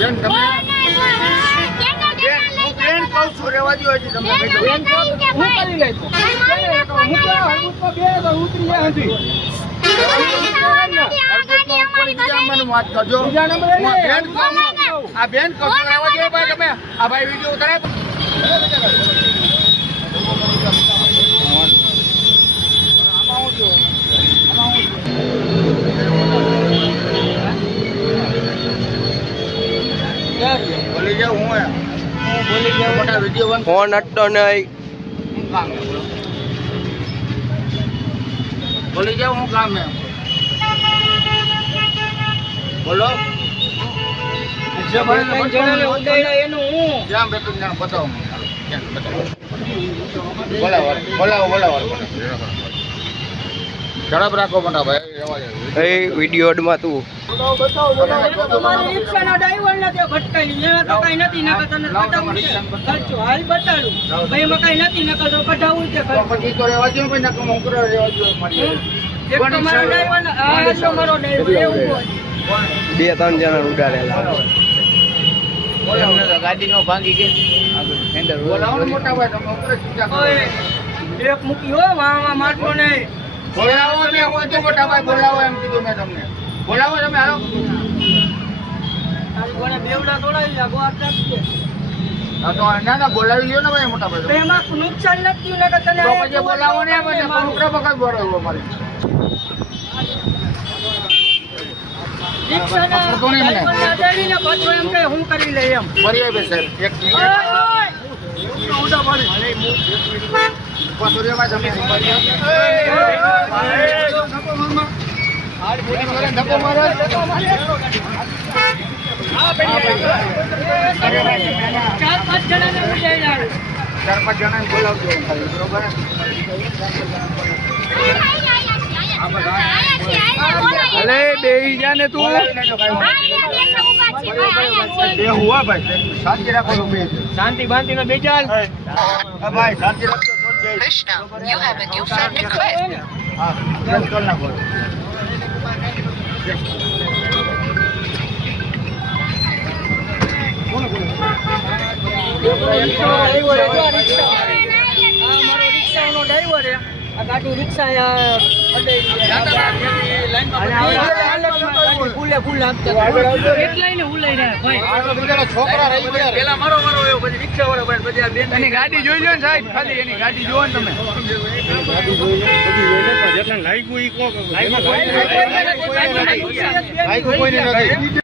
બેન તમે બેન કહું છું રેવા દ્યો હજી તમને કહી દઉં. એમ કહો તો હું કરી લઈશ. હું કેવા બે ઉતરી જાય હજી. અડધો ઉપર બીજા મને વાત કરજો બીજા નંબરે હું લે. આ બેન કહું રેવા દ્યો ભાઈ તમે આ ભાઈ વીડિયો ઉતારે બોલી જાઉં હું હે. બોલી જાઉં. મોટા વીડિયો બંધ ફોન અટતો નહીં. હું કામ બોલી જાઉં હું કામ હે? બોલો. બોલાવો બોલાવો બોલાવો. ઝડપ રાખો મોટા ભાઈ. એ તું. તમારી રિક્ષાના ડ્રાઈવરને તે એક હોય. બે ત્રણ જણા ઉડાડેલા. ગાડી નો ભાંગી ગઈ મોટા ભાઈ બ્રેક મૂકી હો વાહ વાહ માટલો નહીં. બોલાવો તો મોટા ભાઈ બોલાવો એમ કીધું મેં તમને. બોલાવો તમે હાલો. ના ના બોલાવી લ્યો ને ભાઈ મોટા ભાઈ. એમાં નુકસાન નથી થયું ને કે તને પછી બોલાવો ને મને. અડાડીને પાછો એમ કહે, હું કરી લઈ એમ. ફરી સાહેબ. એક મિનિટ. ચાર પાંચ જણાને ઉડાડ્યા. ચાર પાંચ જણાને બોલાવજો. બરોબર? અલે બેહી જા ને તું. બે હુઆ ભાઈ? શાંતિ રાખો બે શાંતિ બાંધી નો બેચાલ ભાઈ શાંતિ રાખજો. Krishna, you have a new friend request. હા પ્રેસ કરી નાખો રિક્ષાનો ડ્રાઈવર છે આ ગાડી રિક્ષા ફૂલે ફૂલ કેટલાય ને ઉલાઈ રહ્યા ભાઈ. આ તો બીજાના છોકરા રહી ગયા. પેલા મારો મારો એવો પછી રિક્ષા વાળો ભાઈ પછી આ બેન એની ગાડી જોઈ લો ને સાહેબ ખાલી એની ગાડી જોવો ને તમે. નથી.